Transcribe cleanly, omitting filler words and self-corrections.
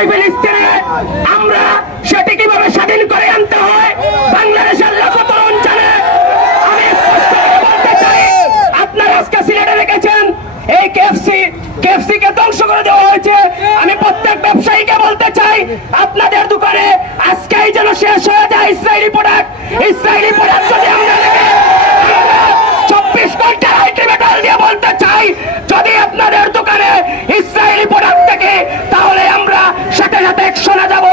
সেই ফিলিস্তিনে আমরা সেটি কিভাবে স্বাধীন করে আনতে হয় বাংলাদেশের লাখো তরুণ জানে। আমি স্পষ্ট করে বলতে চাই, আপনারা আজকে সিলেটে রেখেছেন এই কেএফসি কে ধ্বংস করে দেওয়া হয়েছে। আমি প্রত্যেক ব্যবসায়ীকে বলতে চাই, আপনাদের দোকানে আজকেই যেন শেষ হয়ে যায় ইসরায়েলি প্রোডাক্ট যদি আমরা 24 ঘন্টার আলটিমেটাম দিয়ে বলতে চাই, যদি আপনাদের দোকানে ইসরায়েলি প্রোডাক্ট থাকে তাহলে আমরা সাথে সাথে অ্যাকশনে যাব।